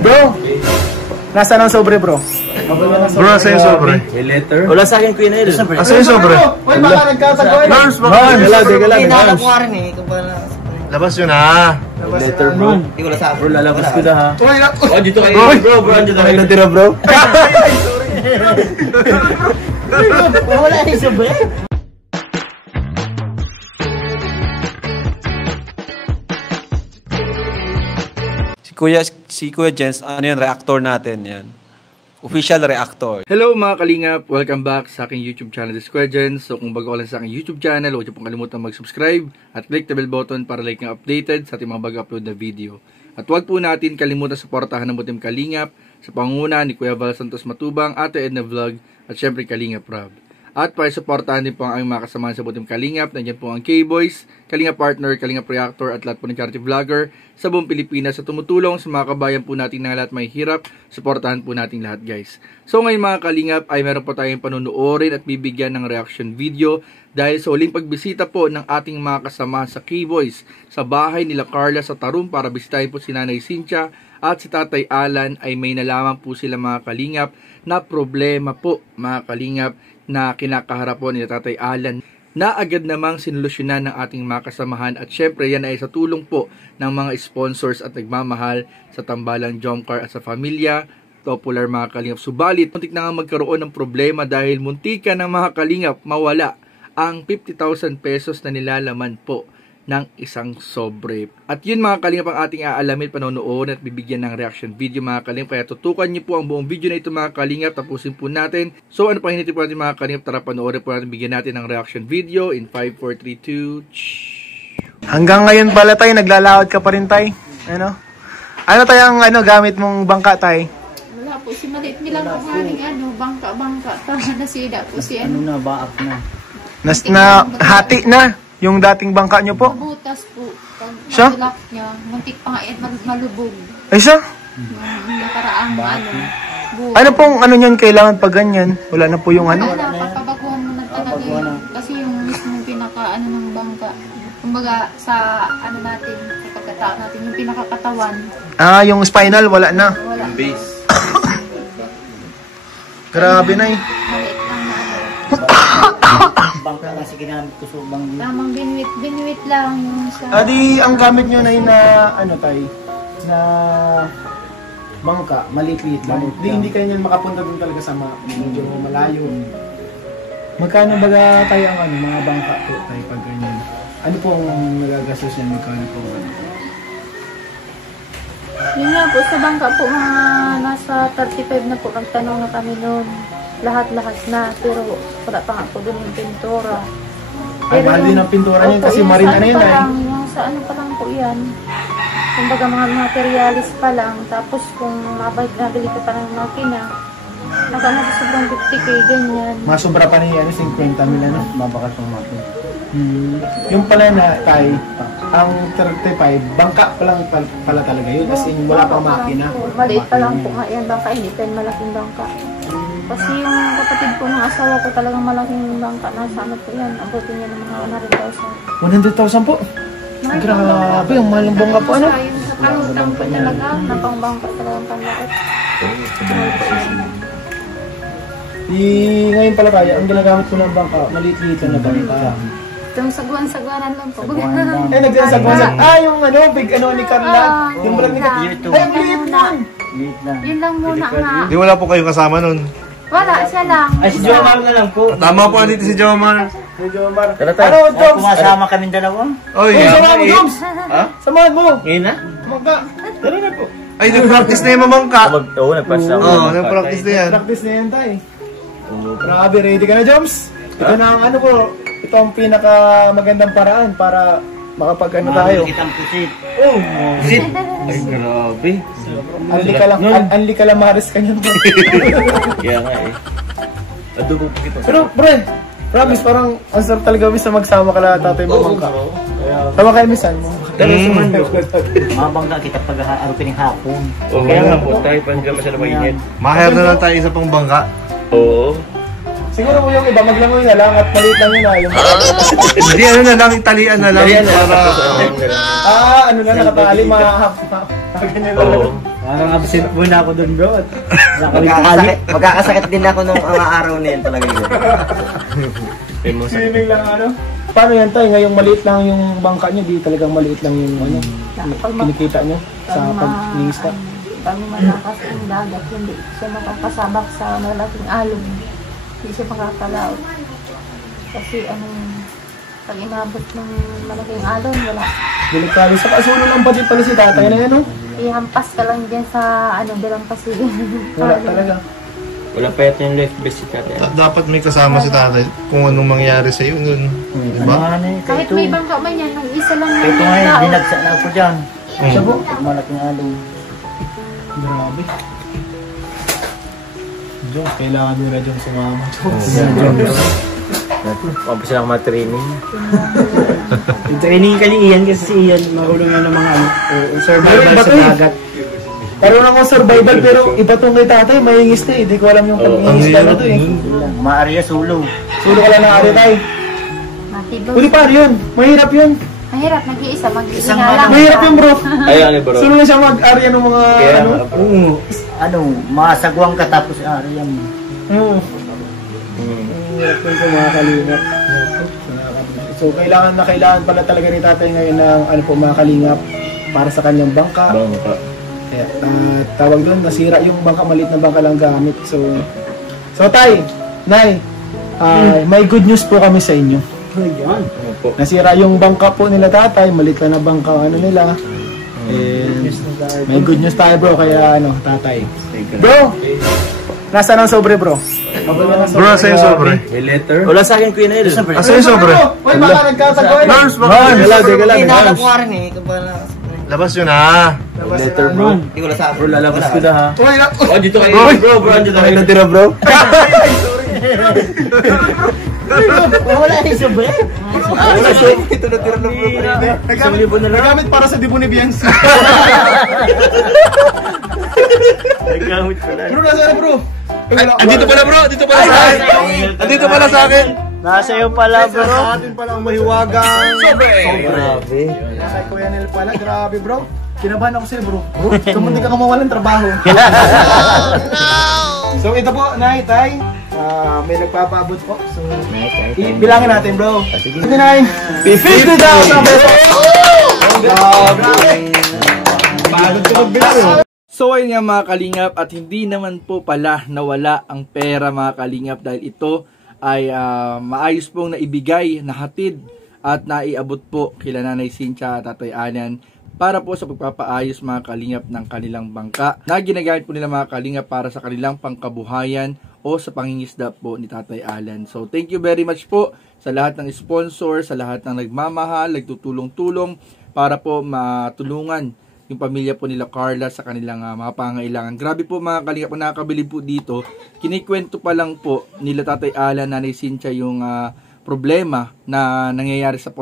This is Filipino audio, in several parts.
Bro! Nasaan ang sobre, bro? Bro, nasa yung sobre? Letter? Wala sa akin, Queen L. Nasa yung sobre? Uy, baka nagkatagwan. Nars, baka labas yun ha. Letter, bro. Hindi ko na sa bro, lalabas ko na ha. Oh, dito kayo. Bro, andito kayo natira, bro. Wala yung sobre. Si Kuya Jens, ano yan, reactor natin yan. Official reactor. Hello mga kalingap! Welcome back sa aking YouTube channel, This Kuya Jens. So kung bago ka lang sa aking YouTube channel, huwag niyo pong kalimutan mag-subscribe at click the bell button para like ng updated sa ating mga bago-upload na video. At huwag po natin kalimutan suportahan ng Butim Kalingap sa pangunguna ni Kuya Val Santos Matubang, Ate Edna Vlog at syempre Kalingap Rob. At para suportahan din po ang aming mga kasamahan sa Butim Kalingap. Nandiyan po ang K-Boys, Kalingap Partner, Kalingap Reactor at lahat po ng charity vlogger sa buong Pilipinas sa tumutulong sa mga kabayan po natin na lahat may hirap. Suportahan po natin lahat, guys. So ngayon mga Kalingap ay meron po tayong panunuorin at bibigyan ng reaction video dahil sa uling pagbisita po ng ating mga kasamahan sa K-Boys sa bahay nila Carla sa Tarum para bisitahin po si Nanay Cynthia at si Tatay Alan. Ay may nalaman po sila mga Kalingap na problema po mga Kalingap na kinakaharap po ni Tatay Alan na agad namang sinulusyonan ng ating mga kasamahan at syempre yan ay sa tulong po ng mga sponsors at nagmamahal sa Tambalang Jomcar at sa pamilya Popular mga Kalingap. Subalit, muntik na nga magkaroon ng problema dahil muntika ng mga Kalingap mawala ang 50,000 pesos na nilalaman po ng isang sobre. At yun mga Kalingap ang ating aalamin, panonood at bibigyan ng reaction video mga Kalingap. Kaya tutukan niyo po ang buong video na ito mga Kalingap. Tapusin po natin. So ano pa hinintay po natin mga Kalingap? Tara panoorin po natin, bigyan natin ng reaction video in 5, 4, 3, 2. Hanggang ngayon pala tayo, naglalakad ka pa rin tayo. Ano tayong gamit mong bangka tayo? Wala po, si maliit nilang po nga bangka-bangka. Nasida po si na, baak na. Hati na yung dating bangka nyo po. Mabutas po. Pag siya? matulak niya, muntik pa nga malubog. Ay siya? Yung nakaraang buhay. Ano pong nyan kailangan pag ganyan? Wala na po yung Papabaguhan mo na talaga yun. Kasi yung mismong pinaka ng bangka. Kumbaga sa natin, sa pagkatao natin, yung pinakakatawan. Yung spinal, wala na. Wala. Yung base. Grabe na eh. Maliit lang na Bangka lang sa ginamit ko sa bangka. Tamang binuit lang yung sa... Adi, ang gamit nyo na yun na, na bangka, maliit lang. Hindi kayo nyan makapunta dun talaga sa medyo malayo. Magkano baga tayo ang mga bangka po tayo pag ganyan? Ano pong nagagastos yan? Magkano po? Yun nga po, sa bangka po, mga nasa 35 na po, nagtanong na kami noon. Lahat-lahat na, pero wala pa nga po doon yung pintura. Ay, mahal din ang pintura niyan kasi marina na yun ay. Yung sa ano pa lang po yan. Kumbaga mga materialis pa lang, tapos kung nabili ka pa ng makina, nasa sobrang 50k, ganyan. Masubra pa niya, 50 mil na, babakat ng makina. Yung pala na tayo, ang 35, bangka pa lang pala talaga yun, kasi wala pang makina. Maliit pa lang po nga yan, bangka, hindi pa yung malaking bangka. Kasi yung kapatid ko ng asawa ko talagang malaking bangka, nasa ano po yan, abutin niya ng mga 100,000 po? Grabe, yung mahal ng bangka po, ano? Yung sa pangutang po talaga, napang bangka talagang panlakot. Ngayon pala tayo, ang ginagamit ko ng bangka, maliit-liit lang na bangka. Itong sagwan-sagwanan lang po. Nagdasagwan. Yung big ni Carla. Yung vlog ni Carla. Ay, liit lang. Yun lang muna nga. Di wala po kayong kasama nun. Wala, siya lang. Ay, si Jomar na lang po. Tama po dito si Jomar. Tara tayo. Pumasama kami dalawa. Oy, samahan mo, Joms. Samahan mo. Ngayon na? Bangka. Tara na po. Ay, nag-practice na yung mamangka. Oo, nag-practice na. Oo, nag-practice na yan. Practice na yan tayo. Grabe, ready ka na, Joms? Ito na ang ito ang pinaka magandang paraan para makapag tayo. Kitang pusit. Oh, pusit. Ay, grabe. Anli ka lang maris ka niyan. Kaya nga eh. Adobo po kita. Pero, pre, promise, parang ang sarap talaga sa magsama ka na tatay mo bangka. Tama kayo misan mo. Mga bangka kita pag-arupin ng hapon. Kaya nga po, tayo pa hindi masyadong mainit. Mahir na lang tayo isa pang bangka. Oo. Siguro mo yung iba, maglangoy na lang at maliit lang yun Hindi, na lang, italian na lang. Italian na lang. Nakatali, mga half. Ganyan Oo. Parang absent muna ako doon, bro. Magkakasakit din ako nung mga araw na yun talaga yun. Swimming lang ano. Paano yan tayo? Ngayong maliit lang yung bangka nyo, di talagang maliit lang yung ano, kinikita nyo sa pag-ningista. Pag malakas ang dagat, hindi siya makakasabak sa malaking alon. Hindi siya makakalaot. Kasi pag inabot ng malaking alon, wala. Delikado. Sa kasulo lang pa din pala si tatay na yan, no? Ihampas ka lang dyan sa bilang pasigil. Wala talaga. Wala pa yata yung life vest si tatay. Dapat may kasama si tatay kung anong mangyari sa'yo nun. Diba? Kahit may bangka man yan, nung isa lang Ito nga yun, dinagsa na ako dyan. Sabo. Malaking alon. Grabe. Diyon, kailangan nila dyan sumama. Pampos lang ma-training. Yung training ka ni Ian kasi si Ian marunong yan ng mga survival sa dagat. Parang ako survival pero iba tong kay tatay, mayingis na eh. Di ko alam yung pag-ingis na to eh. Maari na sulong. Sulo ka lang ng ari tayo. Matibag. Uli par yun. Mahirap yun. Mahirap, nag-iisa, Isang mag-iisa lang. Mahirap yun bro. Ay, ano bro? Sulo na siya mag-arya ng mga Kaya, ano. Masagwang ka tapos ari yan. Oo. Mahirap yun kung mga kalingap. So kailangan pala talaga ni tatay ngayon ng mga kalingap para sa kanyang bangka. Bangka. Kaya, tawag doon, nasira yung bangka, maliit na bangka lang gamit. So tay, nay, may good news po kami sa inyo. Nasira yung bangka po nila tatay, maliit na bangka nila. And may good news tayo bro, kaya tatay. Bro, nasaan ang sobre bro? Bro, nasa yung sobre? May letter? Wala sa akin, Queen El. Nasa yung sobre? Uy, baka nagkasagwan. Nurse, baka Teka lang. labas yun ah. Letter bro. Hindi ko na sa bro, lalabas ko na ha. Uy, Oh, dito kayo. Bro, andyan na kayo natira bro. Wala yung sobre. Wala siya. Ito natira na bro. nagamit para sa dibo ni Bianca. Nagamit ko na. Bro, nasaan bro? Andito pala bro, andito pala sa akin. Andito pala sa akin. Nasa iyo pala, bro. Sa atin pala ang mahiwagang sobre. Grabe. Kay Kuya Nel pala, grabe bro. Kinabahan ako sa'yo bro. Kumunti ka mawalan trabaho. So ito po, Nay, Tay. May nagpapaabot po. So, bilangin natin bro. Sige. Nay. 50,000 pesos! Grabe! Bagod ko magbilang. So ayun nga mga kalingap, at hindi naman po pala nawala ang pera mga kalingap dahil ito ay maayos pong naibigay, nahatid at naiabot po kila Nanay Cynthia at Tatay Alan para po sa pagpapaayos mga kalingap ng kanilang bangka na ginagamit po nila mga kalingap para sa kanilang pangkabuhayan o sa pangingisda po ni Tatay Alan. So thank you very much po sa lahat ng sponsor, sa lahat ng nagmamahal, nagtutulong-tulong para po matulungan yung pamilya po nila Carla sa kanilang mga pangailangan. Grabe po mga kalingap, kung nakakabilib po dito, kinikwento pa lang po nila Tatay Alan, Nanay Cynthia yung problema na nangyayari sa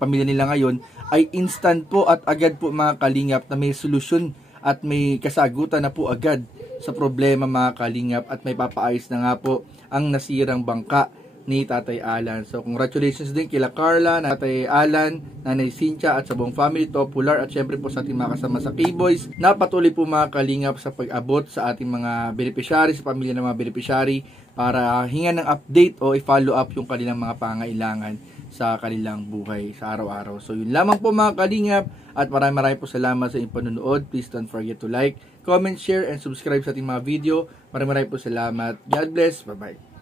pamilya nila ngayon ay instant po at agad po mga kalingap na may solusyon at may kasagutan na po agad sa problema mga kalingap at may papaayos na nga po ang nasirang bangka ni Tatay Alan. So congratulations din kila Carla, Tatay Alan, Nanay Cynthia at sa buong family to Popular at syempre po sa ating mga kasama sa K-Boys na patuloy po mga kalingap sa pag-abot sa ating mga beneficiary, sa pamilya ng mga beneficiary para hingan ng update o i-follow up yung kanilang mga pangailangan sa kanilang buhay sa araw-araw. So yun lamang po mga kalingap at maraming po salamat sa inyong panonood. Please don't forget to like, comment, share and subscribe sa ating mga video. Maraming po salamat. God bless. Bye-bye.